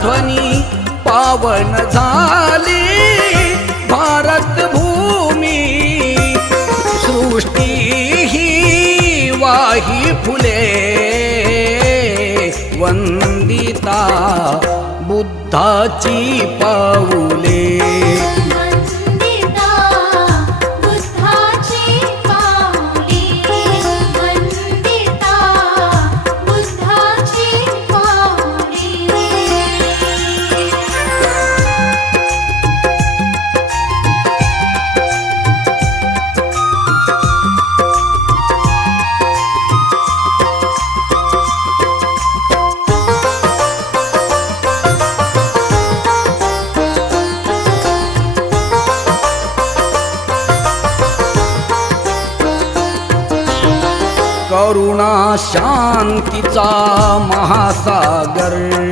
ध्वनी पावन झाली. भारत भूमी सृष्टी ही वाही फुले. वंदिता बुद्धाची पाऊले. करुणा शांतीचा महासागर.